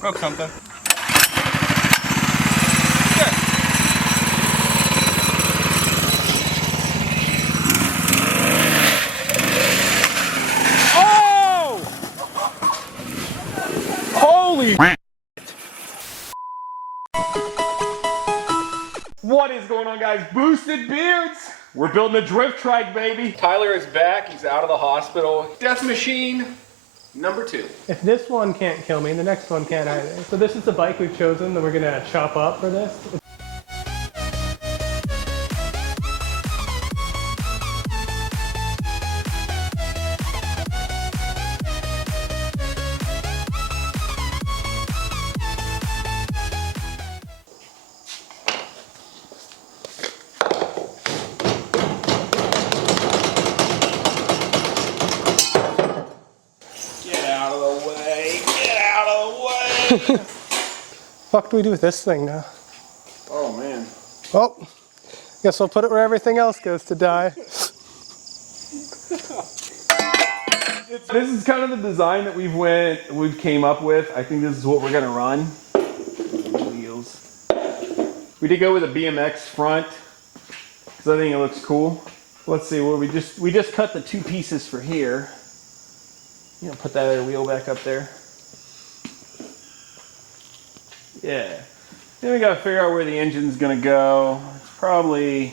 Broke something. Good. Oh! Holy What is going on, guys? Boosted Beards! We're building a drift trike, baby. Tyler is back. He's out of the hospital. Death Machine number 2. If this one can't kill me, the next one can't either. So this is the bike we've chosen that we're gonna chop up for this. Fuck do we do with this thing now? Oh man. Well, guess we'll put it where everything else goes to die. This is kind of the design that we've came up with. I think this is what we're gonna run. Wheels. We did go with a BMX front because I think it looks cool. Let's see. Well, we just cut the 2 pieces for here. You know, put that other wheel back up there. Yeah. Then we gotta figure out where the engine's gonna go. It's probably,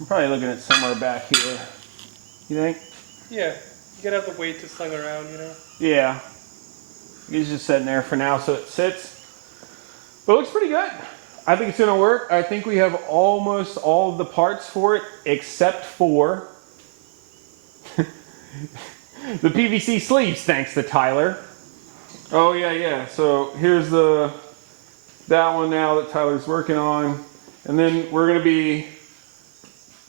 I'm probably looking at somewhere back here. You think? Yeah, you gotta have the weight to sling around, you know? Yeah. He's just sitting there for now, so it sits. But it looks pretty good. I think it's gonna work. I think we have almost all of the parts for it, except for the PVC sleeves, thanks to Tyler. Oh yeah. So here's that one now that Tyler's working on. And then we're gonna be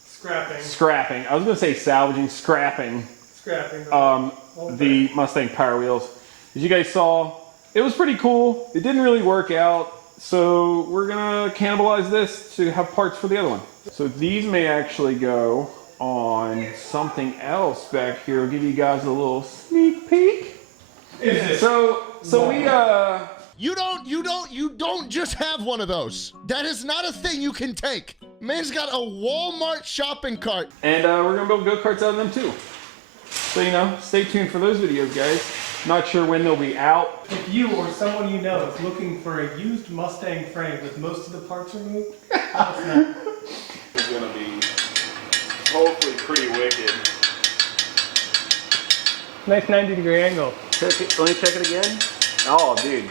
scrapping. I was gonna say salvaging, scrapping the Mustang Power Wheels. As you guys saw, it was pretty cool. It didn't really work out. So we're gonna cannibalize this to have parts for the other one. So these may actually go on something else back here. I'll give you guys a little sneak peek. So we You don't just have one of those. That is not a thing you can take. Man's got a Walmart shopping cart. And we're gonna build go-karts out of them too. So you know, stay tuned for those videos, guys. Not sure when they'll be out. If you or someone you know is looking for a used Mustang frame with most of the parts removed, let us know. It's gonna be hopefully pretty wicked. Nice 90-degree angle. Check it. Let me check it again. Oh, dude.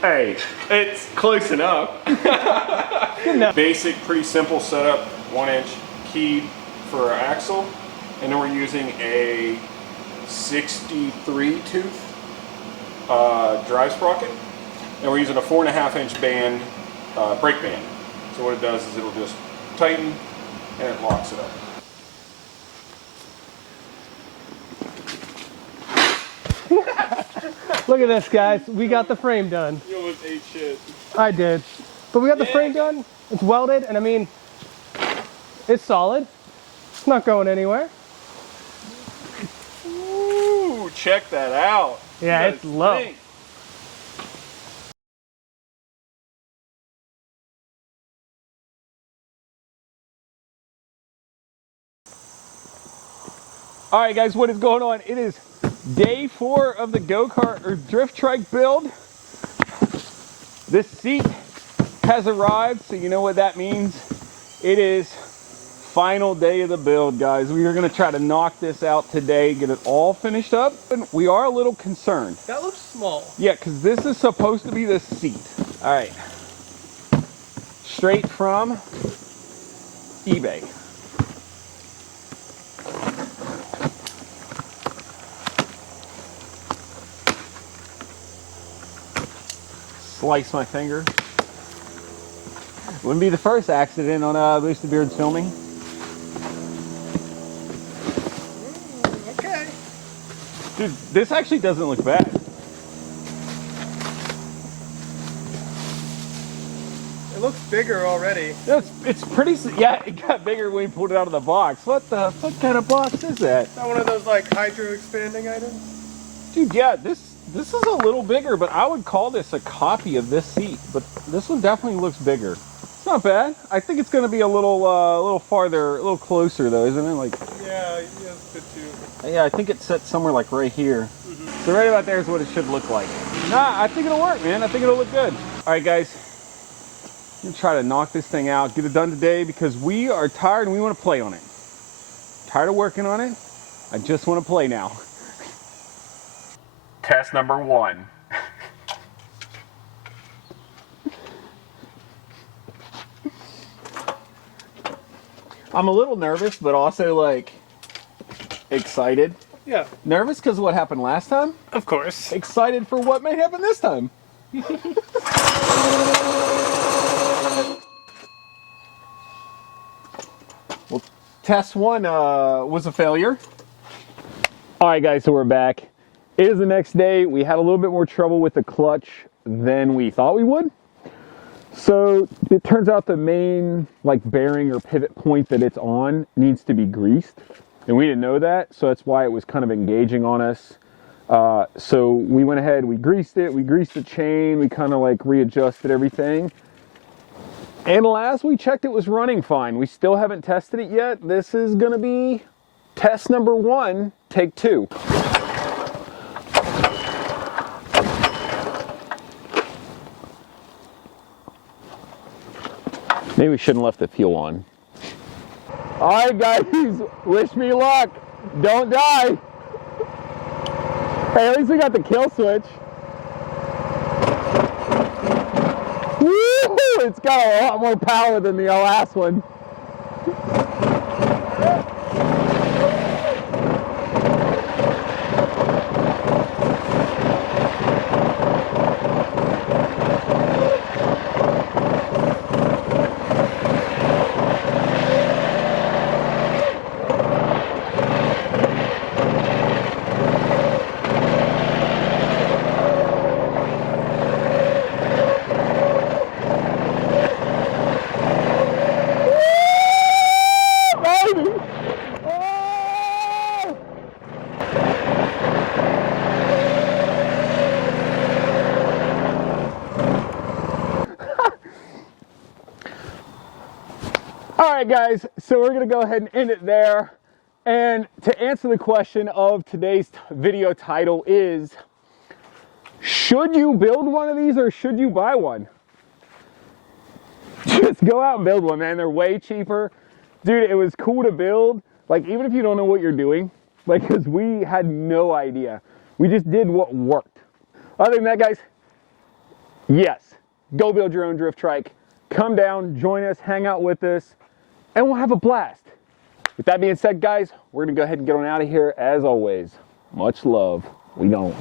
Hey, it's close enough. Good enough. Basic, pretty simple setup. 1-inch key for our axle. And then we're using a 63 tooth drive sprocket. And we're using a 4.5-inch band, brake band. So what it does is it'll just tighten and it locks it up. Look at this, guys. We got the frame done. You almost ate shit. I did. But we got the frame done. It's welded, and I mean, it's solid. It's not going anywhere. Ooh, check that out. Yeah, it's low. Think. All right, guys, what is going on? It is day 4 of the go-kart or drift trike build. This seat has arrived, so you know what that means. It is final day of the build, guys. We are gonna try to knock this out today, get it all finished up. And we are a little concerned. That looks small. Yeah, because this is supposed to be the seat. All right. Straight from eBay. Slice my finger. Wouldn't be the first accident on Boosted Beards filming. Okay. Dude, this actually doesn't look bad. It looks bigger already. It's pretty, yeah, it got bigger when we pulled it out of the box. What kind of box is that? Is that one of those like hydro expanding items? Dude, yeah, this is a little bigger, but I would call this a copy of this seat. But this one definitely looks bigger. It's not bad. I think it's going to be a little farther, a little closer though, isn't it? Like, Yeah, it's good too. yeah, I think it's set somewhere like right here. So right about there is what it should look like. Nah, I think it'll work, man. I think it'll look good. All right, guys. I'm gonna try to knock this thing out, get it done today because we are tired and we want to play on it. Tired of working on it. I just want to play now. Test number 1. I'm a little nervous, but also like excited. Yeah, Nervous because of what happened last time. of course. Excited for what may happen this time. Well, test 1 was a failure. All right, guys, so we're back. It is the next day. We had a little bit more trouble with the clutch than we thought we would. So it turns out the main like bearing or pivot point that it's on needs to be greased. And we didn't know that, so that's why it was kind of engaging on us. So we went ahead, we greased it, we greased the chain, we kind of like readjusted everything. And last we checked, it was running fine. We still haven't tested it yet. This is gonna be test number 1, take 2. Maybe we shouldn't have left the fuel on. All right, guys, wish me luck. Don't die. Hey, at least we got the kill switch. Woo! It's got a lot more power than the last one. All right, guys, so we're gonna go ahead and end it there. And to answer the question of today's video title is, should you build one of these or should you buy one? Just go out and build one, man. They're way cheaper. Dude, it was cool to build. Like, even if you don't know what you're doing, like, because we had no idea. We just did what worked. Other than that, guys, yes, go build your own drift trike. Come down, join us, hang out with us, and we'll have a blast. With that being said, guys, we're going to go ahead and get on out of here. As always, much love. We don't.